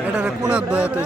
এটা কোন দয়া তো